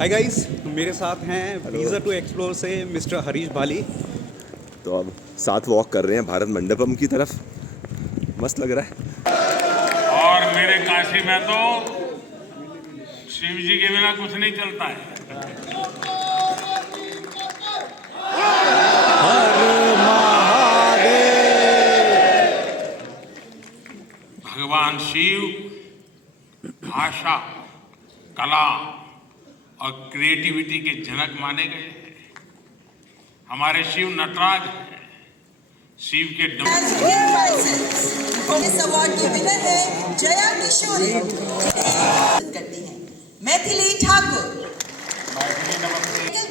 Hi guys, मेरे साथ हैं वीज़ा टू एक्सप्लोर से मिस्टर हरीश बाली। तो अब साथ वॉक कर रहे हैं भारत मंडपम की तरफ। मस्त लग रहा है। और मेरे काशी में तो शिव जी के बिना कुछ नहीं चलता है। हर महादेव। भगवान शिव भाषा, कला और क्रिएटिविटी के जनक माने गए हैं। हमारे शिव नटराज हैं। शिव के इस अवार्ड की विनर है जया किशोरी करती हैं मैथिली ठाकुर।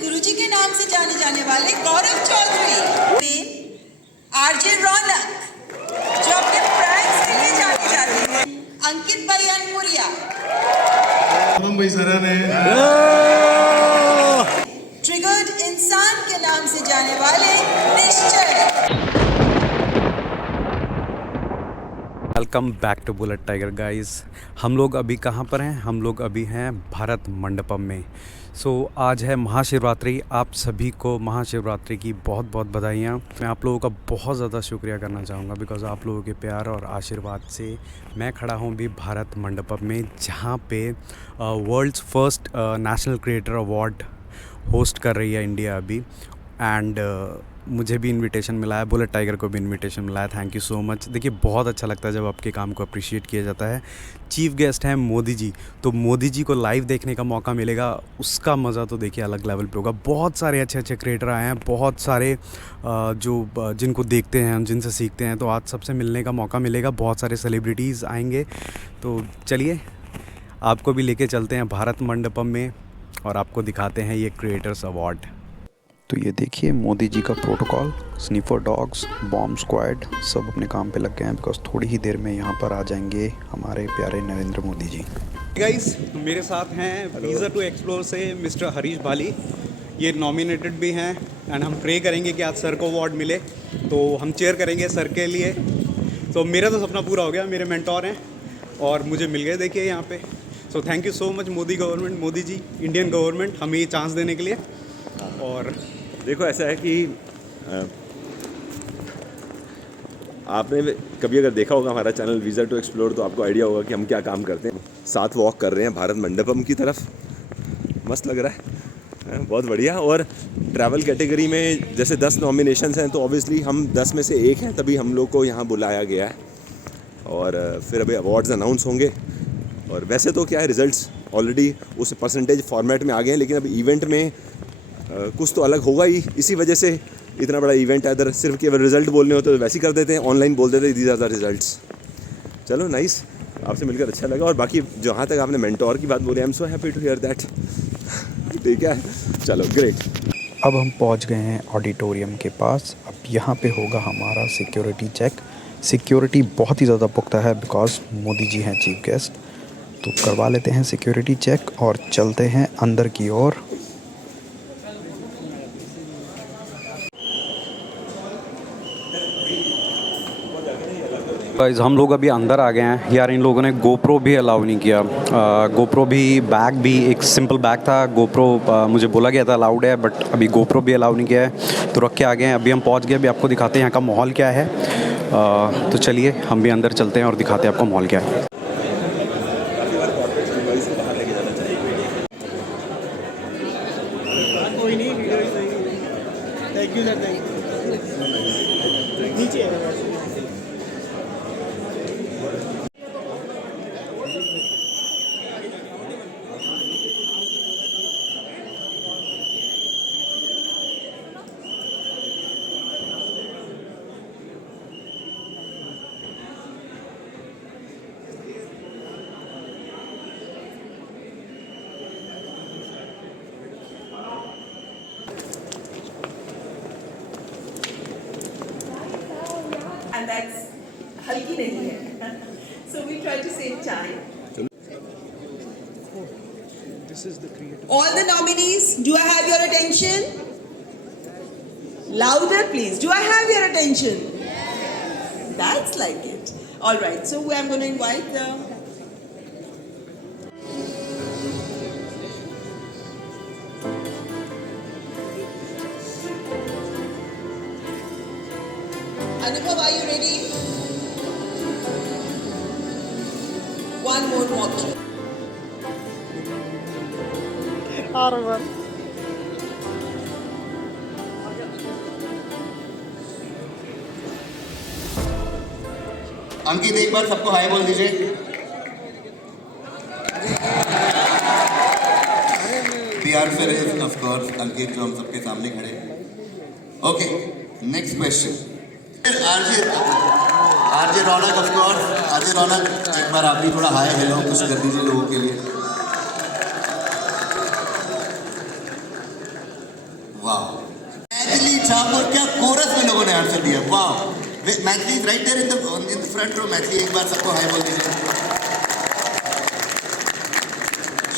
गुरुजी के नाम से जाने जाने वाले गौरव चौधरी, आरजे रौनक जो अपने प्रैंक्स के लिए जाने जाते हैं, अंकित भाई अनपुरिया, भाई सराहना है। ट्रिगर्ड इंसान के नाम से जाने वाले निश्चय। Welcome back to bullet tiger guys. हम लोग अभी कहाँ पर हैं? हम लोग अभी हैं भारत मंडपम में। आज है महाशिवरात्रि। आप सभी को महाशिवरात्रि की बहुत बहुत बधाइयाँ। मैं आप लोगों का बहुत ज़्यादा शुक्रिया करना चाहूँगा बिकॉज़ आप लोगों के प्यार और आशीर्वाद से मैं खड़ा हूँ भी भारत मंडपम में, जहाँ पे world's first national creator award host कर रही है इंडिया अभी। एंड मुझे भी इनविटेशन मिला है, बुलेट टाइगर को भी इनविटेशन मिला है। Thank you so much. देखिए, बहुत अच्छा लगता है जब आपके काम को अप्रिशिएट किया जाता है। चीफ गेस्ट हैं मोदी जी, तो मोदी जी को लाइव देखने का मौका मिलेगा, उसका मज़ा तो देखिए अलग लेवल पे होगा। बहुत सारे अच्छे अच्छे क्रिएटर आए हैं, बहुत सारे जो जिनको देखते हैं, जिनसे सीखते हैं, तो आज सबसे मिलने का मौका मिलेगा। बहुत सारे सेलिब्रिटीज़ आएंगे, तो चलिए आपको भी लेके चलते हैं भारत मंडपम में और आपको दिखाते हैं ये क्रिएटर्स अवार्ड। तो ये देखिए मोदी जी का protocol, sniffer dogs, bomb squad सब अपने काम पे लग गए हैं बिकॉज थोड़ी ही देर में यहाँ पर आ जाएंगे हमारे प्यारे नरेंद्र मोदी जी। गाइस, मेरे साथ हैं वीज़ा टू एक्सप्लोर से मिस्टर हरीश बाली। ये नॉमिनेटेड भी हैं एंड हम प्रे करेंगे कि आज सर को अवार्ड मिले, तो हम चेयर करेंगे सर के लिए। तो मेरा तो सपना पूरा हो गया, मेरे मेंटोर हैं और मुझे मिल गए देखिए यहाँ पे। So thank you so much Modi government, Modi ji, Indian government, हमें ये चांस देने के लिए। और देखो, ऐसा है कि आपने कभी अगर देखा होगा हमारा चैनल वीज़ा टू एक्सप्लोर, तो आपको आइडिया होगा कि हम क्या काम करते हैं। साथ वॉक कर रहे हैं भारत मंडपम की तरफ। मस्त लग रहा है, बहुत बढ़िया। और ट्रैवल कैटेगरी में जैसे 10 नॉमिनेशंस हैं, तो ऑब्वियसली हम 10 में से एक हैं, तभी हम लोग को यहाँ बुलाया गया है। और फिर अभी अवार्ड्स अनाउंस होंगे। और वैसे तो क्या है, रिजल्ट्स ऑलरेडी उस परसेंटेज फॉर्मेट में आ गए हैं, लेकिन अब इवेंट में कुछ तो अलग होगा ही। इसी वजह से इतना बड़ा इवेंट है, अगर सिर्फ केवल रिजल्ट बोलने होते तो वैसे ही कर देते हैं, ऑनलाइन बोल देते दीज आर द रिजल्ट्स। चलो नाइस, आपसे मिलकर अच्छा लगा। और बाकी जहाँ तक आपने मेंटोर की बात बोली, I am so happy to hear that. ठीक है, चलो ग्रेट। अब हम पहुँच गए हैं ऑडिटोरियम के पास। अब यहाँ पे होगा हमारा सिक्योरिटी चेक। सिक्योरिटी बहुत ही ज़्यादा पुख्ता है बिकॉज मोदी जी हैं चीफ गेस्ट, तो करवा लेते हैं सिक्योरिटी चेक और चलते हैं अंदर की ओर। गाइस, हम लोग अभी अंदर आ गए हैं। यार, इन लोगों ने गोप्रो भी अलाउ नहीं किया। गोप्रो भी, बैग भी एक सिंपल बैग था। गोप्रो मुझे बोला गया था अलाउड है, बट अभी गोप्रो भी अलाउ नहीं किया है, तो रख के आ गए हैं। अभी हम पहुंच गए, अभी आपको दिखाते हैं यहाँ का माहौल क्या है। तो चलिए हम भी अंदर चलते हैं और दिखाते हैं आपको माहौल क्या है। Thank you sir, thank you. नीचे And that's halki nahi hai. So we try to save time. This is the creator. All the nominees, do I have your attention? Louder, please. Do I have your attention? Yes. That's like it. All right. So I'm going to invite the Anubhav, are you ready? One more mock drill. अंकित एक बार सबको hi बोल दीजिए। PR फिर of course अंकित जो हम सबके सामने खड़े। Okay, next question. RJ Raunak of course. RJ Raunak एक बार आप भी थोड़ा हाय हेलो कुछ कर दीजिए लोगों के लिए। वाह, मैथिली ठाकुर, क्या कोरस में लोगों ने आंसर दिया। वाह, Maithili is right there in the front row. Maithili एक बार सबको हाय बोल दीजिए।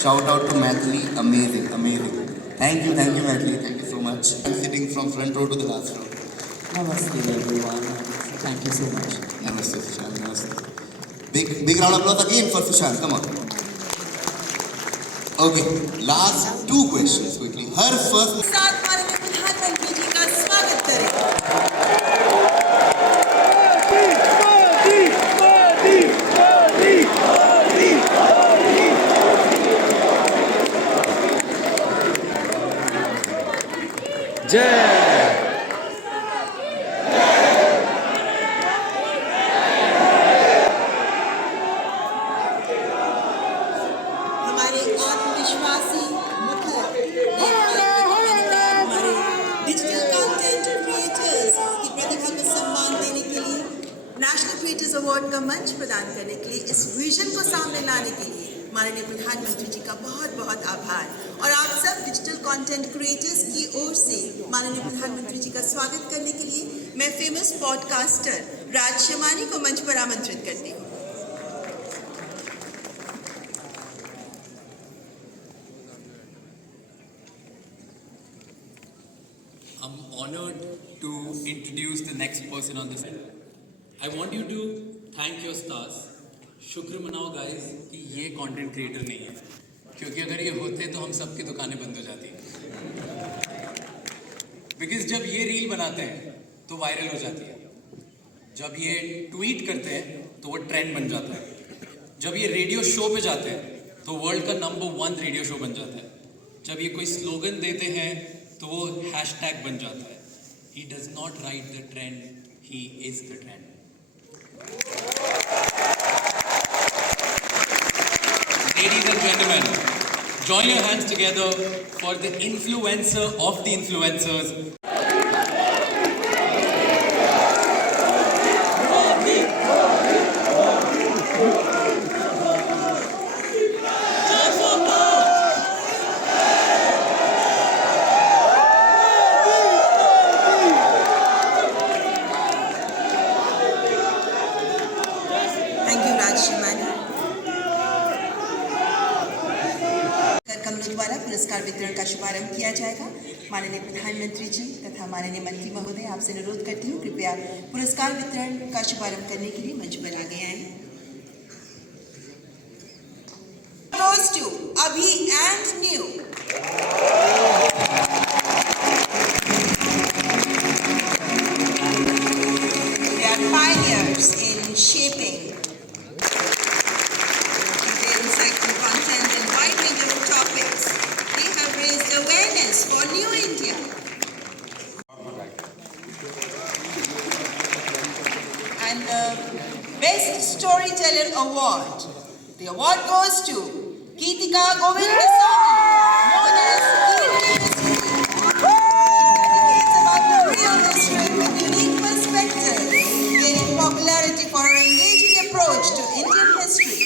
Shout out to Maithili, amazing amazing. Thank you Maithili, thank you so much. I am sitting from front row to the last row. Namaste everyone. Thank you so much. Namaste Sushant, namaste. Big round of applause again for Sushant, come on. Okay, last two questions quickly. Her first साथ माननीय प्रधानमंत्री जी का स्वागत करें। हमारे आत्मविश्वासी मुखर हमारे डिजिटल कंटेंट क्रिएटर्स की प्रतिभा को सम्मान देने के लिए, नेशनल क्रिएटर्स अवार्ड का मंच प्रदान करने के लिए, इस विजन को सामने लाने के लिए माननीय प्रधानमंत्री जी का बहुत बहुत आभार। और आप सब डिजिटल कंटेंट क्रिएटर्स की ओर से माननीय प्रधानमंत्री जी का स्वागत करने के लिए मैं फेमस पॉडकास्टर राज शमानी को मंच पर आमंत्रित करती हूँ। I'm honored to introduce the next person on this. I want you to thank your stars. शुक्र मनाओ गाइस कि ये कंटेंट क्रिएटर नहीं है, क्योंकि अगर ये होते तो हम सबकी दुकानें बंद हो जाती। बिकॉज जब ये रील बनाते हैं तो वायरल हो जाती है, जब ये ट्वीट करते हैं तो वो ट्रेंड बन जाता है, जब ये रेडियो शो पे जाते हैं तो वर्ल्ड का नंबर 1 रेडियो शो बन जाता है, जब ये कोई स्लोगन देते हैं तो वो हैशटैग बन जाता है। He does not write the trend, he is the trend. Ladies and gentlemen, join your hands together for the influencer of the influencers. Thank you Raj Shimani. कमलों द्वारा पुरस्कार वितरण का शुभारंभ किया जाएगा। माननीय प्रधानमंत्री जी तथा माननीय मंत्री महोदय, आपसे अनुरोध करती हूँ कृपया पुरस्कार वितरण का शुभारंभ करने के लिए मंच पर आगे आए। Goes to Abhi and New. They are pioneers in shaping insightful content and wide range of topics. They have raised awareness for New India. And the Best Storyteller Award. The award goes to Geetika Govindasamy, known as Geeti Mystery. She advocates about the real history with unique perspective, gaining popularity for her engaging approach to Indian history.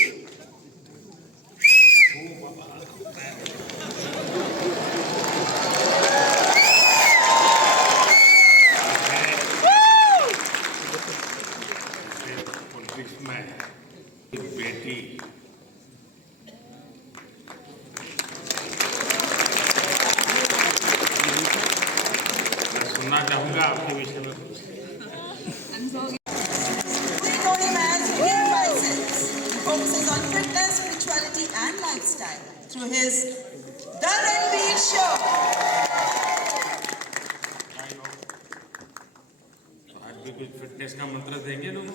Politics में एक बेटी मैं सुनना चाहूंगा आपके विषय में कुछ। We know him as Veer Biceps. He focuses on fitness, spirituality and lifestyle through his The Ranveer Show. आज भी कुछ फिटनेस इसका मंत्र देंगे लोग?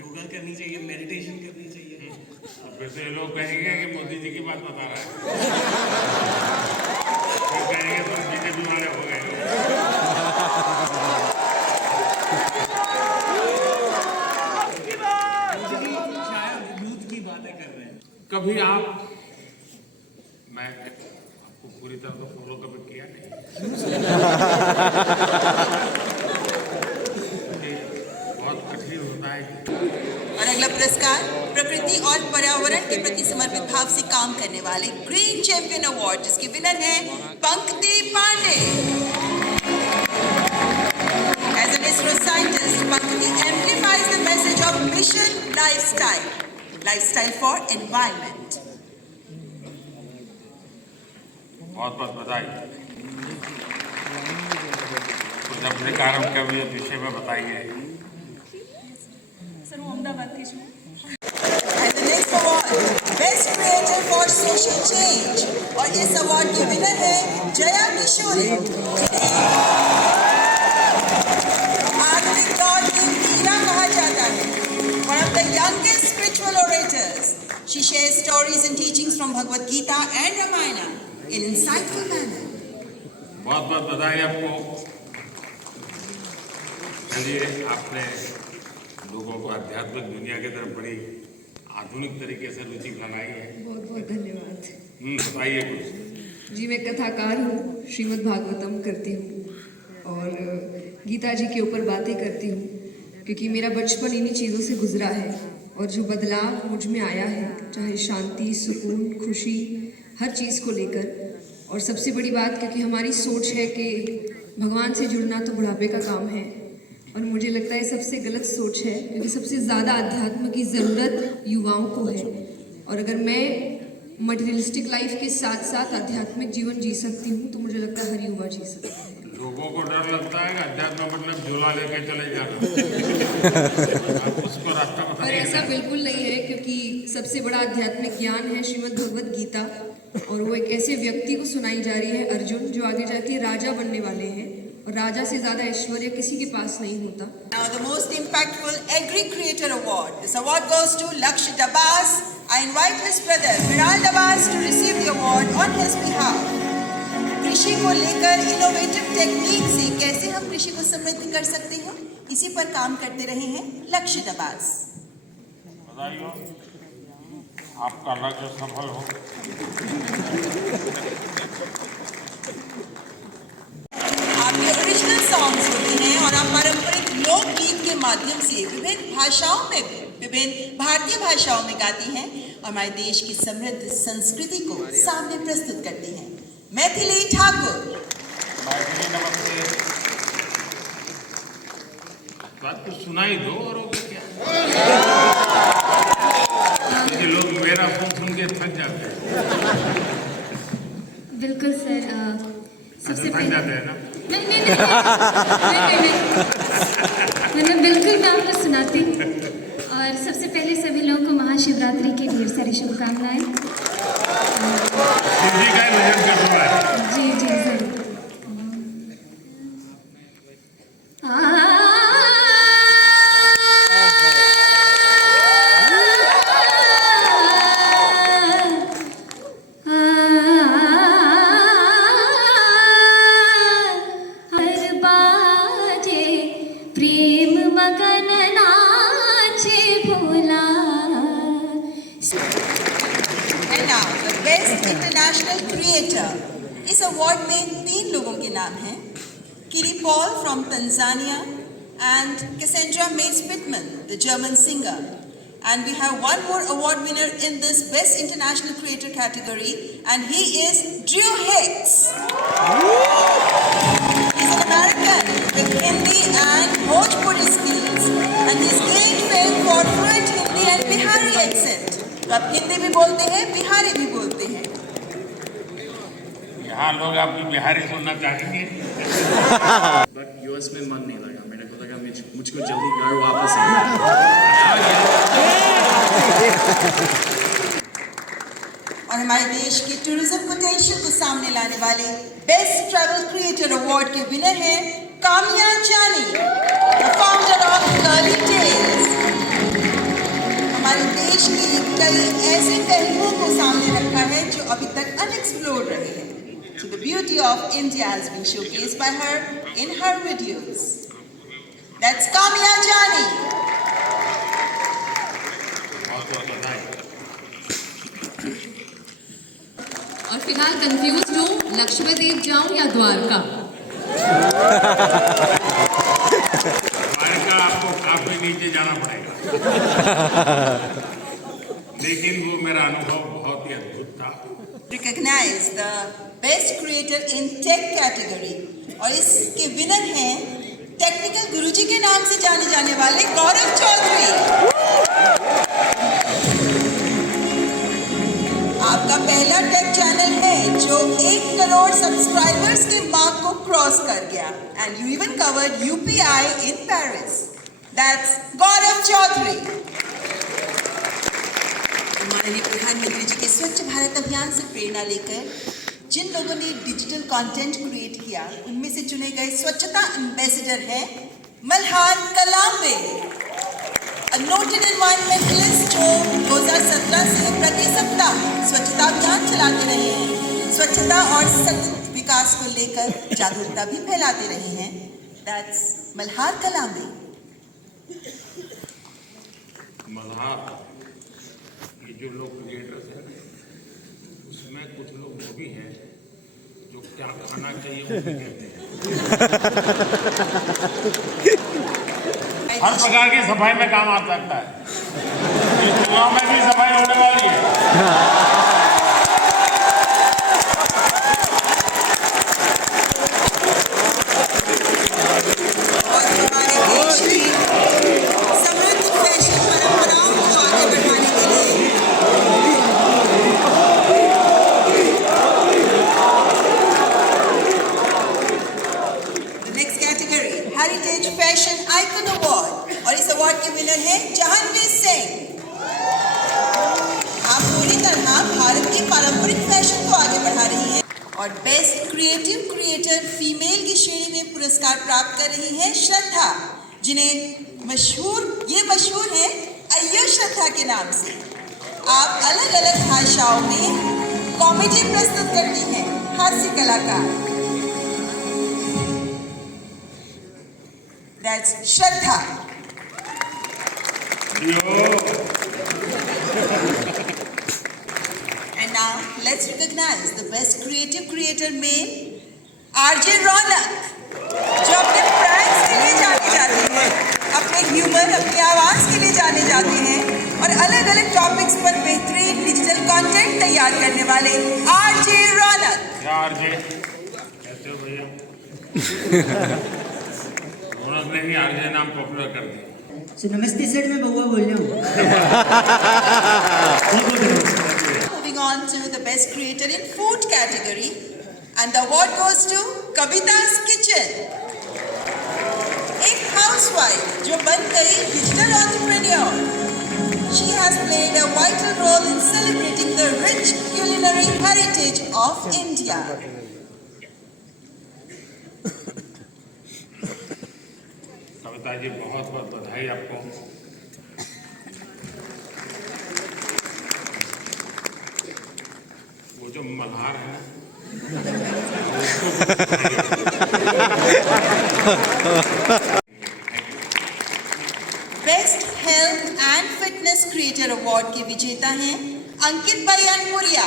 योगा करनी चाहिए, मेडिटेशन करनी चाहिए। और फिर तो ये लोग कहेंगे कि मोदी जी की बात बता रहा है। फिर कहेंगे तो बीजेपी वाले हो गए। यूथ की बातें कर रहे हैं। कभी आप, मैं आपको पूरी तरह से फॉलो कभी किया नहीं, बहुत कठिन होता है। और अगला पुरस्कार प्रकृति और पर्यावरण के प्रति समर्पित भाव से काम करने वाले ग्रीन चैंपियन अवार्ड, जिसके विनर हैं पंकति Pandey. As an ISRO scientist, Pankati amplifies the message of Mission Lifestyle for Environment. बहुत बहुत बधाई। कुछ अपने कार्यक्रम के विषय में बताइए। And the next award, Best Creator for Social Change. और इस अवार्ड की विनर है जया किशोरी। आधुनिक दौर की मीरा कहा जाता है। One of the youngest spiritual orators. She shares stories and teachings from Bhagavad Gita and Ramayana in insightful manner. बहुत बहुत बधाई आपको। चलिए, आपने लोगों को आध्यात्मिक दुनिया की तरफ बड़ी आधुनिक तरीके से रुचि फैलाई है। बहुत बहुत धन्यवाद। बताइए कुछ। जी, मैं कथाकार हूँ, श्रीमद् भागवतम करती हूँ और गीता जी के ऊपर बातें करती हूँ, क्योंकि मेरा बचपन इन्हीं चीज़ों से गुजरा है और जो बदलाव मुझ में आया है, चाहे शांति, सुकून, खुशी, हर चीज़ को लेकर। और सबसे बड़ी बात, क्योंकि हमारी सोच है कि भगवान से जुड़ना तो बुढ़ापे का काम है, और मुझे लगता है सबसे गलत सोच है, क्योंकि सबसे ज़्यादा अध्यात्म की ज़रूरत युवाओं को है। और अगर मैं मटेरियलिस्टिक लाइफ के साथ साथ आध्यात्मिक जीवन जी सकती हूँ, तो मुझे लगता है हर युवा जी सकता है। लोगों को डर लगता है कि अध्यात्म मतलब झोला लेके चले जाना। आप उसको रास्ता और बताइए। ऐसा बिल्कुल नहीं है, क्योंकि सबसे बड़ा आध्यात्मिक ज्ञान है श्रीमद् भगवद गीता, और वो एक ऐसे व्यक्ति को सुनाई जा रही है, अर्जुन, जो आगे जाके राजा बनने वाले हैं, और राजा से ज़्यादा ऐश्वर्य किसी के पास नहीं होता। Now the most impactful Agri Creator Award. This award goes to Lakshya Dabas. I invite his brother Viral Dabas to receive the award on his behalf. कृषि को लेकर इनोवेटिव टेक्निक से कैसे हम कृषि को समृद्ध कर सकते हैं, इसी पर काम करते रहे हैं लक्ष्य दबास। बधाई हो, आपका लक्ष्य सफल हो। आपके ओरिजिनल सॉन्ग्स होते हैं और आप पारंपरिक लोकगीत के माध्यम से विभिन्न भाषाओं में, विभिन्न भारतीय भाषाओं में गाती हैं और हमारे देश की समृद्ध संस्कृति को सामने प्रस्तुत करती हैं। मैथिली ठाकुर। मैथिली नमस्ते। बात कुछ सुनाई दो और हो क्या? ये लोग मेरा सुन के थक जाते हैं। बिल्कुल सर, सबसे थक जाते हैं ना? नहीं, मैं बिल्कुल मैं आपको सुनाती हूँ। और सबसे पहले सभी लोगों को महाशिवरात्रि की ढेर सारी शुभकामनाएं। शिव जी का ही भजन कर रहा है। जी जी जरूर। Best international creator. इस अवार्ड में 3 लोगों के नाम हैं, किरी Paul from Tanzania and Cassandra mess पिटमन, the German singer. And we have one more award winner in this Best International Creator category, and he is Drew Hicks. He's an American with Hindi and Bhojpuri skills, and he's gained fame for fluent Hindi and Bihari accent. तो आप हिंदी भी बोलते हैं, बिहारी भी बोलते हैं। यहाँ लोग आपकी बिहारी सुनना चाहेंगे। बट यूएस में मन नहीं लगा, मेरे को लगा मुझको जल्दी घर वापस आना। और हमारे देश के टूरिज्म पोटेंशियल को सामने लाने वाले बेस्ट ट्रैवल क्रिएटर अवार्ड के विनर हैं काम्या जानी, the founder of Girly Tales, हमारे देश के कई ऐसे पहलुओं को सामने रखा है जो अभी तक अनएक्सप्लोर्ड रहे हैं. So the beauty of India has been showcased by her in her videos. That's Kaamya Jani. और फिलहाल कंफ्यूज हूँ, लक्ष्मणदेव जाऊँ या द्वारका? द्वारका आपको काफी नीचे जाना पड़ेगा, लेकिन वो मेरा अनुभव बहुत ही अद्भुत था. Recognize the best creator in tech category और इसके विनर हैं टेक्निकल गुरुजी के नाम से जाने जाने वाले गौरव चौधरी. आपका पहला टेक चैनल है जो 1 करोड़ सब्सक्राइबर्स के मार्क को क्रॉस कर गया and you even covered UPI in Paris. That's Gaurav Chaudhary. माननीय प्रधानमंत्री जी के स्वच्छ भारत अभियान से प्रेरणा लेकर जिन लोगों ने डिजिटल कंटेंट क्रिएट किया उनमें से चुने गए स्वच्छता एम्बेसडर हैं मल्हार कलांबे, a noted environmentalist जो 2017 से प्रति सप्ताह स्वच्छता अभियान चलाते रहे हैं, स्वच्छता और सतत विकास को लेकर जागरूकता भी फैलाते रहे हैं. That's मल्हार कलांबे. मल्हार ये जो लोग क्रिएटर्स हैं उसमें कुछ लोग वो भी हैं जो क्या खाना चाहिए वो भी कहते हैं. हर प्रकार की सफाई में काम आ सकता है. इस चुनाव में भी सफाई होने वाली है. हेरिटेज फैशन आइकन अवार्ड और इस अवार्ड के विनर हैं जहानवीर सिंह. आप पूरी तरह भारत के पारंपरिक फैशन को आगे बढ़ा रही हैं और बेस्ट क्रिएटिव क्रिएटर फीमेल की श्रेणी में पुरस्कार प्राप्त कर रही हैं श्रद्धा, जिन्हें मशहूर है अय्यो श्रद्धा के नाम से. आप अलग अलग भाषाओं में कॉमेडी प्रस्तुत करती हैं, हास्य कलाकार. That's Shraddha. And now let's recognize the best creative creator male, RJ Ronak, जो अपने प्रैंक्स के लिए जाने जाते हैं, अपने ह्यूमर, अपनी आवाज के लिए जाने जाते हैं और अलग अलग टॉपिक्स पर बेहतरीन डिजिटल कंटेंट तैयार करने वाले RJ Ronak. RJ कैसे हो भैया? रौनक ने ही RJ नाम पॉपुलर कर दिया. नमस्ते सर, मैं बउआ बोल रहा हूँ. Moving on to the best creator in food category and the award goes to Kavita's Kitchen. एक हाउसवाइफ जो बन गई digital entrepreneur. She has played a vital role in celebrating the rich culinary heritage of India. Kavita ji बहुत बहुत बधाई आपको. वो जो मल्हार है ना best health and fitness creator award के विजेता हैं अंकित बयानपुरिया,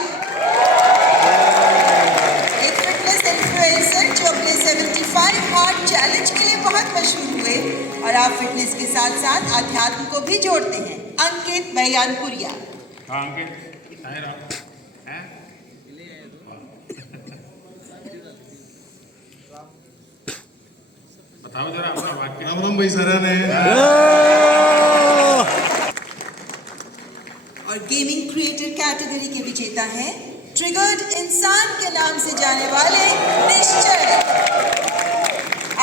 एक फिटनेस इन्फ्लुएंसर जो अपने 75 हार्ट चैलेंज के लिए बहुत मशहूर हुए और आप फिटनेस के साथ साथ आध्यात्म को भी जोड़ते हैं. अंकित बयानपुरिया. अंकित बताओ जरा अपना वाक्य. राम भाई सर ने. और गेमिंग क्रिएटर कैटेगरी के विजेता हैं ट्रिगर्ड इंसान के नाम से जाने वाले निश्चय.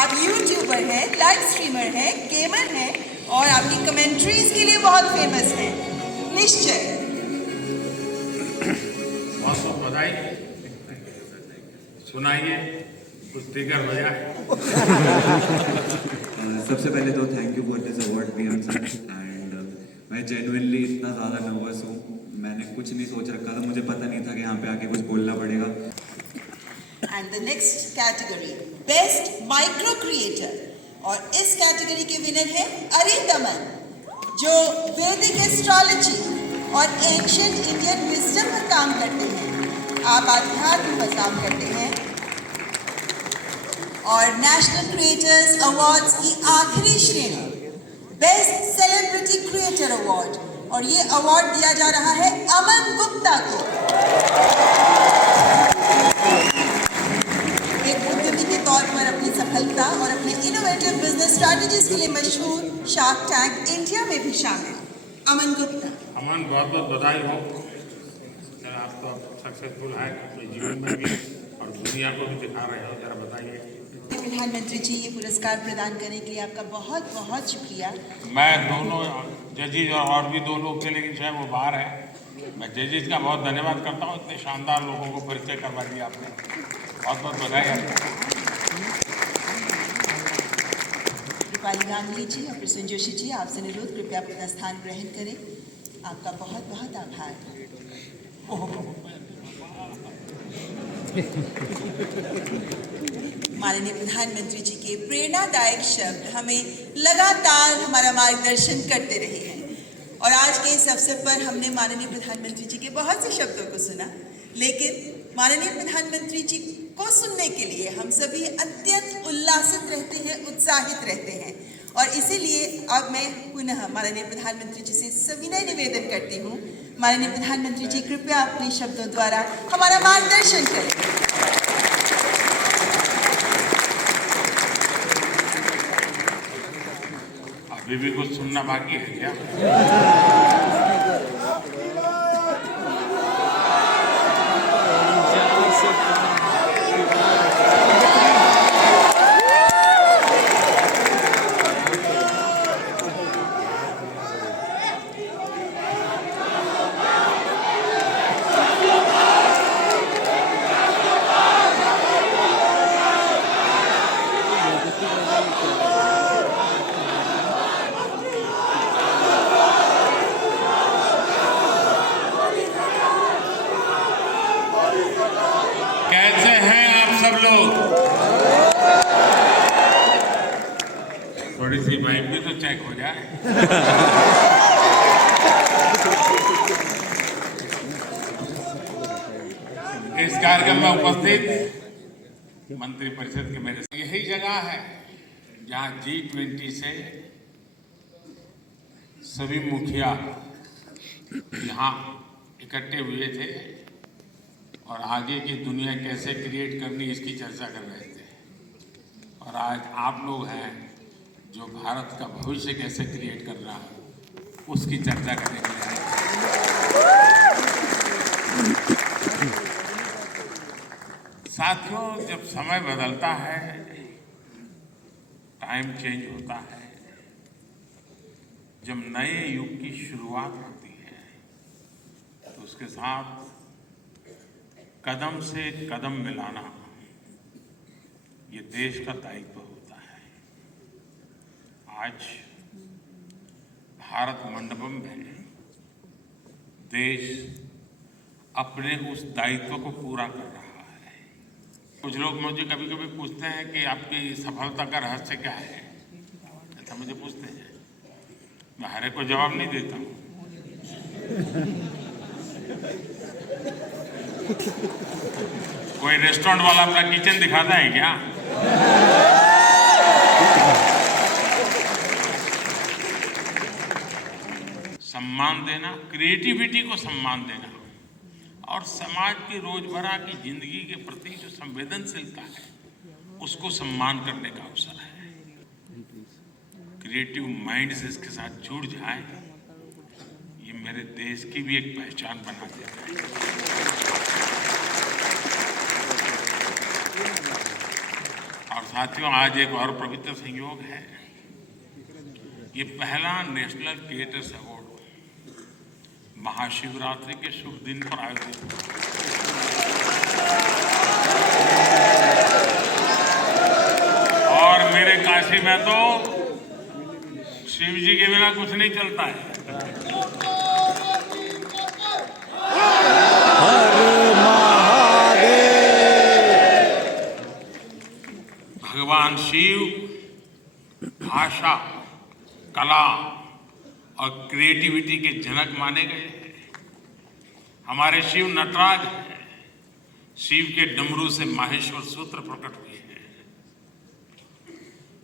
आप यूट्यूबर हैं, लाइव स्ट्रीमर हैं, गेमर हैं और आपकी कमेंट्रीज के लिए बहुत फेमस हैं. निश्चय. बहुत बहुत बधाई. सुनाइए कुछ स्टिकर हो जाए। सबसे पहले तो thank you for this award PM sir and मैं जेन्युइनली इतना ज़्यादा नर्वस हूँ। मैंने कुछ नहीं सोच रखा था, मुझे पता नहीं था कि यहाँ पे आके कुछ बोलना पड़ेगा। And the next category best micro creator, और इस कैटेगरी के विनर है अरिंदमन, जो वैदिक एस्ट्रोलॉजी और एंशिएंट इंडियन विजडम पर काम करते हैं। आप आध्यात्म पर काम करते हैं और नेशनल क्रिएटर्स अवार्ड्स की आखिरी श्रेणी बेस्ट सेलिब्रिटी क्रिएटर अवार्ड, और ये अवार्ड दिया जा रहा है अमन गुप्ता को। एक उद्यमी के तौर पर अपनी सफलता और अपने इनोवेटिव बिजनेस स्ट्रैटेजीज के लिए मशहूर शार्क टैंक इंडिया में भी शामिल अमन गुप्ता। अमन, बहुत बहुत बधाई हो सर, आप तो सक्सेसफुल है अपने जीवन में भी और दुनिया को भी दिखा रहे हो। जरा बताइए। प्रधानमंत्री जी, ये पुरस्कार प्रदान करने के लिए आपका बहुत बहुत शुक्रिया। मैं दोनों जजेज और भी दो लोग थे, लेकिन शायद वो बाहर है। मैं जजेज का बहुत धन्यवाद करता हूँ, इतने शानदार लोगों को परिचय करवा दिया आपने। बहुत बहुत बधाई आपको। दीपाली गांगुली जी और प्रसून जोशी जी, आपसे अनुरोध कृपया अपना स्थान ग्रहण करें। आपका बहुत बहुत आभार। माननीय प्रधानमंत्री जी के प्रेरणादायक शब्द हमें लगातार हमारा मार्गदर्शन करते रहे हैं, और आज के इस अवसर पर हमने माननीय प्रधानमंत्री जी के बहुत से शब्दों को सुना, लेकिन माननीय प्रधानमंत्री जी को सुनने के लिए हम सभी अत्यंत उल्लासित रहते हैं, उत्साहित रहते हैं, और इसीलिए अब मैं पुनः माननीय प्रधानमंत्री जी से सविनय निवेदन करती हूँ, माननीय प्रधानमंत्री जी कृपया अपने शब्दों द्वारा हमारा मार्गदर्शन करें। अभी भी कुछ सुनना बाकी है क्या? कैसे हैं आप सब लोग? थोड़ी सी बाइक भी तो चेक हो जाए। इस कार्यक्रम में उपस्थित मंत्रिपरिषद के मेरे यही जगह है जहां G20 से सभी मुखिया यहाँ इकट्ठे हुए थे और आगे की दुनिया कैसे क्रिएट करनी इसकी चर्चा कर रहे थे, और आज आप लोग हैं जो भारत का भविष्य कैसे क्रिएट कर रहा है उसकी चर्चा करने के लिए आए। साथियों, जब समय बदलता है, टाइम चेंज होता है, जब नए युग की शुरुआत होती है, तो उसके साथ कदम से कदम मिलाना ये देश का दायित्व होता है। आज भारत मंडपम में देश अपने उस दायित्व को पूरा कर रहा है। कुछ लोग मुझे कभी कभी पूछते हैं कि आपकी सफलता का रहस्य क्या है, ऐसा मुझे पूछते हैं। मैं हर एक को जवाब नहीं देता हूँ। कोई रेस्टोरेंट वाला अपना किचन दिखाता है क्या? सम्मान देना, क्रिएटिविटी को सम्मान देना और समाज की रोजमर्रा की जिंदगी के प्रति जो संवेदनशीलता है उसको सम्मान करने का अवसर है। क्रिएटिव माइंड से इसके साथ जुड़ जाए, ये मेरे देश की भी एक पहचान बना देता है। और साथियों, आज एक और पवित्र संयोग है। ये पहला नेशनल क्रिएटर्स अवार्ड महाशिवरात्रि के शुभ दिन पर आयोजित हुआ। काशी में तो शिव जी के बिना कुछ नहीं चलता है। भगवान शिव भाषा, कला और क्रिएटिविटी के जनक माने गए हैं। हमारे शिव नटराज हैं। शिव के डमरू से माहेश्वर सूत्र प्रकट हुए हैं।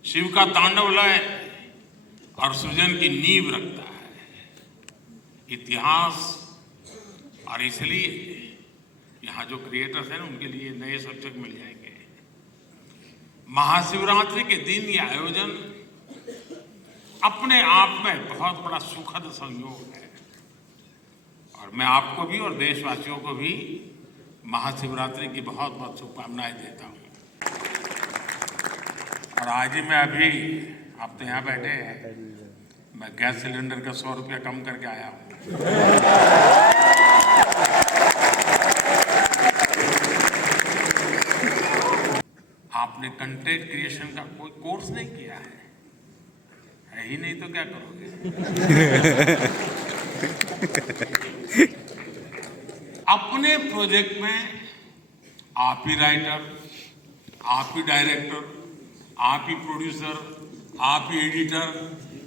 शिव का तांडव लय और सृजन की नींव रखता है इतिहास, और इसलिए यहाँ जो क्रिएटर्स हैं उनके लिए नए सब्जेक्ट मिल जाएंगे। महाशिवरात्रि के दिन ये आयोजन अपने आप में बहुत बड़ा सुखद संयोग है, और मैं आपको भी और देशवासियों को भी महाशिवरात्रि की बहुत बहुत शुभकामनाएं देता हूँ। और आज ही मैं अभी, आप तो यहाँ बैठे हैं, मैं गैस सिलेंडर का 100 रुपया कम करके आया हूँ। आपने कंटेंट क्रिएशन का कोई कोर्स नहीं किया है ही नहीं तो क्या करोगे? अपने प्रोजेक्ट में आप ही राइटर, आप ही डायरेक्टर, आप ही प्रोड्यूसर, आप ही एडिटर,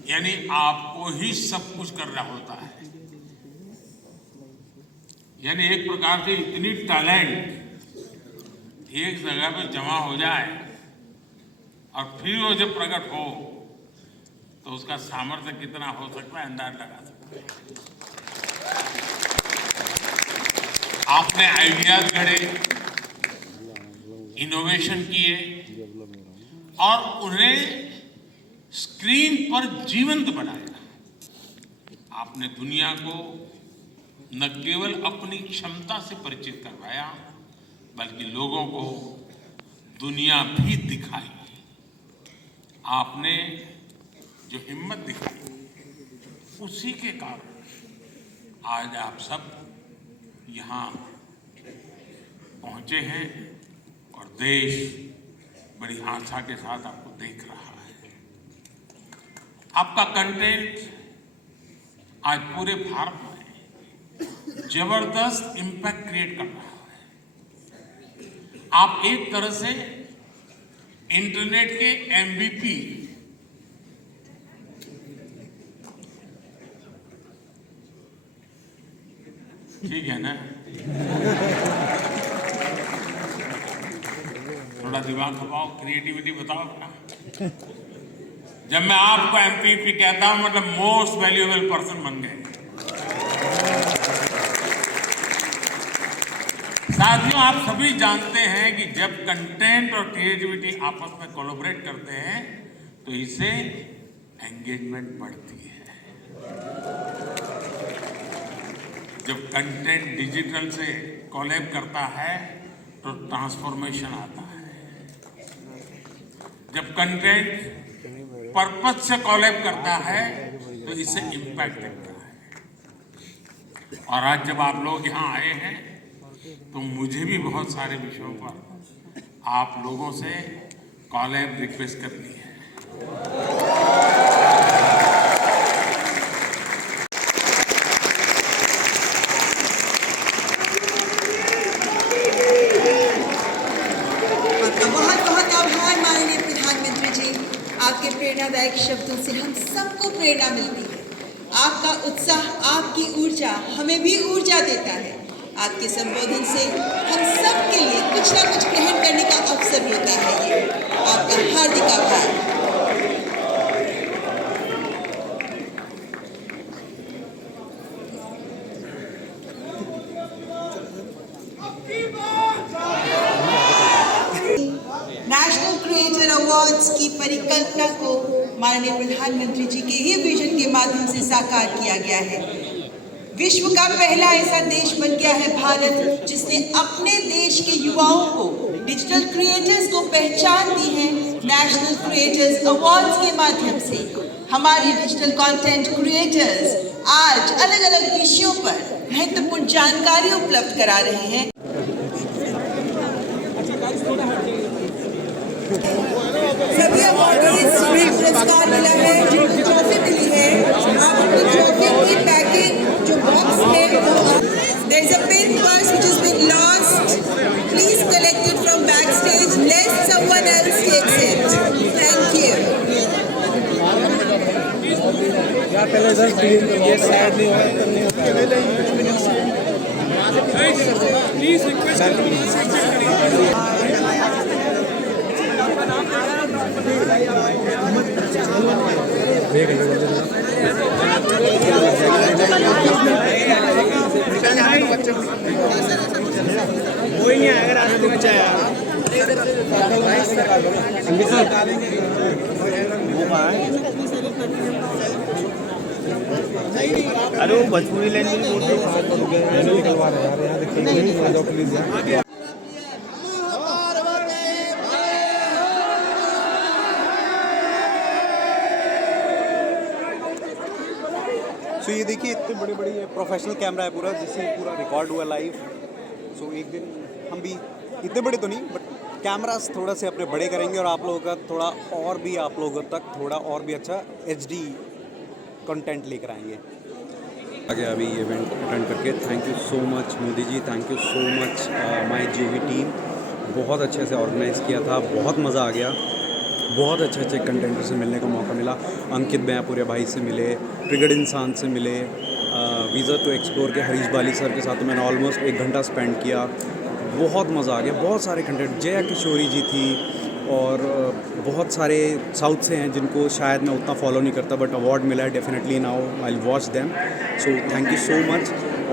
यानी आपको ही सब कुछ करना होता है। यानी एक प्रकार से इतनी टैलेंट एक जगह पे जमा हो जाए और फिर वो जब प्रकट हो तो उसका सामर्थ्य कितना हो सकता है अंदाज लगा सकते हैं। आपने आइडियाज गढ़े, इनोवेशन किए और उन्हें स्क्रीन पर जीवंत बनाया। आपने दुनिया को न केवल अपनी क्षमता से परिचित करवाया, बल्कि लोगों को दुनिया भी दिखाई। आपने जो हिम्मत दिखाई, उसी के कारण आज आप सब यहाँ पहुँचे हैं और देश बड़ी आशा के साथ आपको देख रहा है। आपका कंटेंट आज पूरे भारत में जबरदस्त इम्पैक्ट क्रिएट कर रहा है। आप एक तरह से इंटरनेट के MVP, ठीक है ना? थोड़ा दिमाग खपाओ, क्रिएटिविटी बताओ अपना। जब मैं आपको MVP कहता हूं मतलब मोस्ट वैल्यूएबल पर्सन बन गए। साथियों, आप सभी जानते हैं कि जब कंटेंट और क्रिएटिविटी आपस में कोलैबोरेट करते हैं तो इससे एंगेजमेंट बढ़ती है। जब कंटेंट डिजिटल से कोलैब करता है तो ट्रांसफॉर्मेशन आता है। जब कंटेंट पर्पस से कोलैब करता है तो इससे इम्पैक्ट दिखता है। और आज जब आप लोग यहाँ आए हैं तो मुझे भी बहुत सारे विषयों पर आप लोगों से कॉलैब रिक्वेस्ट करनी है। आपका बहुत बहुत आभार माननीय प्रधानमंत्री जी। आपके प्रेरणादायक शब्दों से हम सबको प्रेरणा मिलती है। आपका उत्साह, आपकी ऊर्जा हमें भी ऊर्जा देता है। आपके संबोधन से हम सब के लिए कुछ ना कुछ ग्रहण करने का अवसर होता है। ये आपका हार्दिक आभार। नेशनल क्रिएटर अवार्ड्स की परिकल्पना को माननीय प्रधानमंत्री जी के ही विजन के माध्यम से साकार किया गया है। विश्व का पहला ऐसा देश बन गया है भारत, जिसने अपने देश के युवाओं को, डिजिटल क्रिएटर्स को पहचान दी है नेशनल क्रिएटर्स अवार्ड्स के माध्यम से। हमारे डिजिटल कंटेंट क्रिएटर्स आज अलग अलग विषयों पर महत्वपूर्ण जानकारी उपलब्ध करा रहे हैं। सभी पुरस्कार मिला है, ट्रॉफी मिली है, आप अपनी ट्रॉफी की पैकिंग जो बॉक्स है, there is a pink purse which has been lost. Please collect it from backstage lest someone else takes it. Thank you. कोई नहीं आएगा रास्ते में चाहे अरे वो भोजपुरी लैंग्वेज निकलवा रहे यार, यहाँ देखिए प्लीज यार। सो ये देखिए इतने बड़े बड़े प्रोफेशनल कैमरा है पूरा, जिससे पूरा रिकॉर्ड हुआ लाइव। सो एक दिन हम भी इतने बड़े तो नहीं बट कैमरास थोड़ा से अपने बड़े करेंगे और आप लोगों का थोड़ा और भी आप लोगों तक थोड़ा और भी अच्छा HD कंटेंट लेकर आएंगे। आगे अभी इवेंट अटेंड करके thank you so much Modi ji, thank you so much my JV टीम। बहुत अच्छे से ऑर्गेनाइज़ किया था, बहुत मज़ा आ गया, बहुत अच्छे अच्छे कंटेंटर से मिलने का मौका मिला। अंकित मैयापुरिया भाई से मिले, ट्रिगर्ड इंसान से मिले, वीज़ा टू एक्सप्लोर के हरीश बाली सर के साथ तो मैंने ऑलमोस्ट 1 घंटा स्पेंड किया। बहुत मज़ा आ गया, बहुत सारे कंटेंट, जया किशोरी जी थी और बहुत सारे साउथ से हैं जिनको शायद मैं उतना फॉलो नहीं करता बट अवार्ड मिला है। Definitely now I will watch them. So thank you so much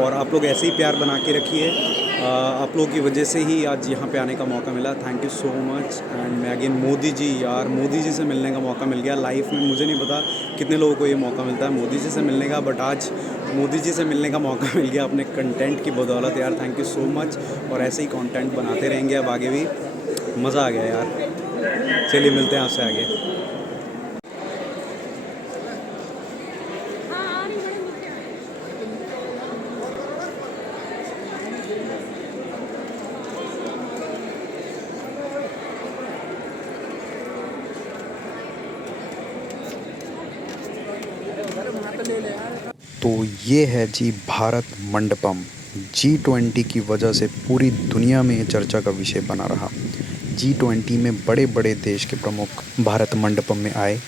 और आप लोग ऐसे ही प्यार बना के रखिए। आप लोगों की वजह से ही आज यहाँ पे आने का मौका मिला। Thank you so much. And मैं अगेन मोदी जी, यार मोदी जी से मिलने का मौका मिल गया लाइफ में। मुझे नहीं पता कितने लोगों को ये मौका मिलता है मोदी जी से मिलने का, बट आज मोदी जी से मिलने का मौका मिल गया अपने कंटेंट की बदौलत। यार थैंक यू सो मच और ऐसे ही कंटेंट बनाते रहेंगे अब आगे भी। मज़ा आ गया यार। चलिए मिलते हैं आपसे आगे। तो ये है जी भारत मंडपम। G20 की वजह से पूरी दुनिया में ये चर्चा का विषय बना रहा। G20 में बड़े बड़े देश के प्रमुख भारत मंडपम में आए,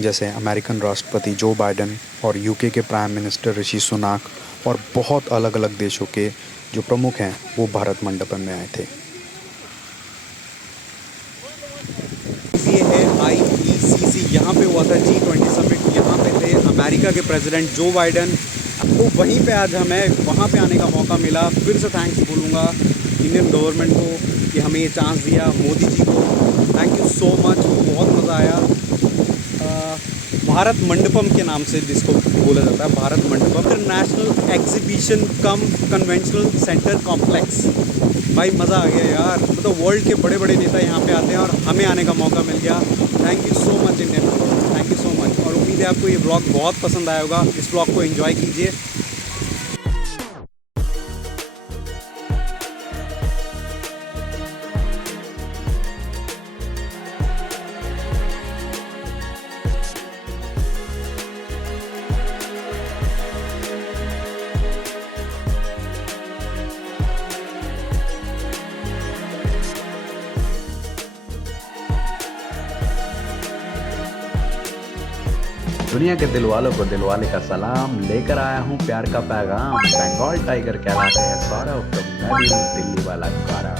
जैसे अमेरिकन राष्ट्रपति जो बाइडेन और UK के प्राइम मिनिस्टर ऋषि सुनाक और बहुत अलग अलग देशों के जो प्रमुख हैं वो भारत मंडपम में आए थे। ये है IECC, यहाँ पे हुआ था G20 समिट। यहाँ पे थे अमेरिका के प्रेसिडेंट जो बाइडेन। तो वहीं पे आज हमें वहाँ पे आने का मौका मिला। फिर से थैंक्स बोलूँगा इंडियन गवर्नमेंट को कि हमें ये चांस दिया, मोदी जी को थैंक यू सो मच। बहुत मज़ा आया। भारत मंडपम के नाम से जिसको बोला जाता है, भारत मंडपम इंटरनेशनल एग्जीबिशन कम कन्वेंशनल सेंटर कॉम्प्लेक्स। भाई मज़ा आ गया यार। तो वर्ल्ड के बड़े बड़े नेता यहाँ पे आते हैं और हमें आने का मौका मिल गया। Thank you so much Indian government, thank you so much. और उम्मीद है आपको ये ब्लॉग बहुत पसंद आया होगा। इस ब्लॉग को एंजॉय कीजिए। दुनिया के दिलवालों को दिलवाले का सलाम, लेकर आया हूँ प्यार का पैगाम। बंगाल टाइगर कहलाते हैं सौरभ, तो मैं भी हूँ दिल्ली वाला कारा।